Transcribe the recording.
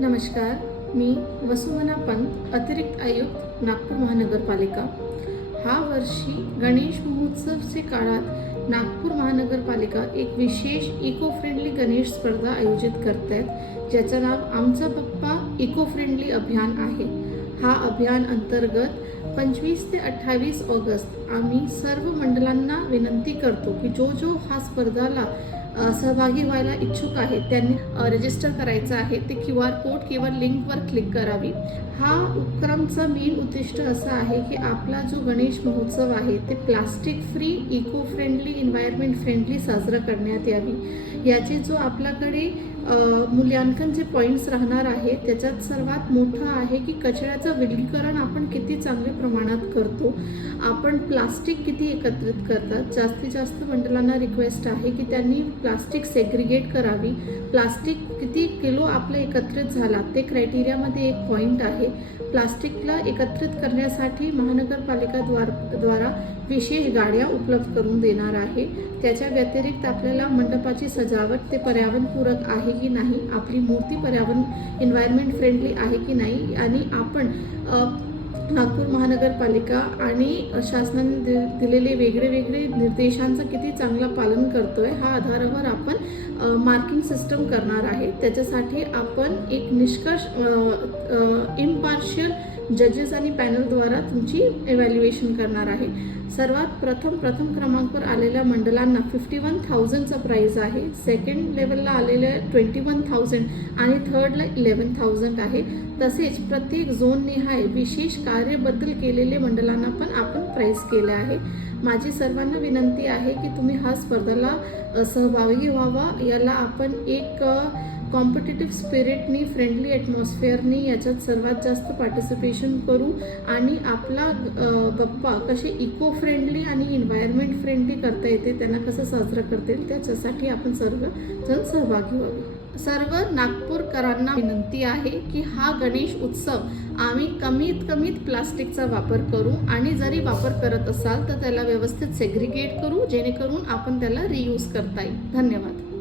नमस्कार मी वसुमना पंत अतिरिक्त आयुक्त नागपूर महानगरपालिका. हा वर्षी गणेश महोत्सवचे काळात नागपूर महानगरपालिका एक विशेष इको फ्रेंडली गणेश स्पर्धा आयोजित करत आहेत ज्याचं नाव आमचा पप्पा इको फ्रेंडली अभियान आहे. हा अभियान अंतर्गत पंचवीस ते अठ्ठावीस ऑगस्ट आम्ही सर्व मंडळांना विनंती करतो की जो जो हा स्पर्धाला सहभागी व्हायला इच्छुक आहेत. त्यांनी रजिस्टर करायचं आहे. ते क्यू आर कोड किंवा लिंकवर क्लिक करावी. हा उपक्रमचा मेन उद्दिष्ट असं आहे की आपला जो गणेश महोत्सव आहे ते plastic free eco friendly environment friendly साजरा करण्यात यावी. याचे जो आपल्याकडे मूल्यांकन जे पॉईंट्स राहणार आहे त्याच्यात सर्वात मोठं आहे की कचऱ्याचं विलगीकरण आपण किती चांगल्या प्रमाणात करतो. आपण प्लास्टिक किती एकत्रित करतात? जास्तीत जास्त मंडळांना रिक्वेस्ट आहे की त्यांनी प्लास्टिक सेग्रिगेट करावी. प्लास्टिक किती किलो आपलं एकत्रित झाला ते क्रायटेरियामध्ये एक पॉईंट आहे. प्लास्टिकला एकत्रित करण्यासाठी महानगरपालिका द्वार द्वारा विशेष गाड्या उपलब्ध करून देणार आहे. त्याच्या व्यतिरिक्त आपल्याला मंडपाची सजावट ते पर्यावरणपूरक आहे की नाही आपली मूर्ती पर्यावरण एन्व्हायरमेंट फ्रेंडली आहे की नाही आणि आपण नागपूर महानगरपालिका आणि शासनाने दि- दिलेले वेगळे वेगळे निर्देशांचं किती चांगलं पालन करतो आहे हा आधारावर आपण मार्किंग सिस्टम करणार आहे. त्याच्यासाठी आपण एक निष्कर्ष इम्पार्शियल जजेस आणि पॅनलद्वारा तुमची एव्हॅल्युएशन करणार आहे. सर्वात प्रथम प्रथम क्रमांकावर आलेल्या मंडळांना फिफ्टी वन थाउजंडचा प्राईज आहे. सेकंड लेवलला आलेल्या ट्वेंटी वन थाउजंड आणि थर्डला इलेवन थाउजंड आहे. तसेच प्रत्येक झोननिहाय विशेष कार्यबद्दल केलेले मंडळांना पण आपण प्राईज केलं आहे. माझी सर्वांना विनंती आहे की तुम्ही हा स्पर्धेला सहभागी व्हावा. याला आपण एक कॉम्पिटेटिव्ह स्पिरिटनी फ्रेंडली ॲटमॉस्फिअरनी याच्यात सर्वात जास्त पार्टिसिपेशन करू आणि आपला गप्पा कसे इको फ्रेंडली आणि इन्व्हायरमेंट फ्रेंडली करता येते त्यांना कसं साजरा करता येईल त्याच्यासाठी आपण सर्वजण सहभागी व्हावे. सर्व नागपूरकरांना विनंती आहे की हा गणेश उत्सव आम्ही कमीत कमीत प्लास्टिकचा वापर करू आणि जरी वापर करत असाल तर त्याला व्यवस्थित सेग्रिगेट करू जेणेकरून आपण त्याला रियूज करता येईल. धन्यवाद.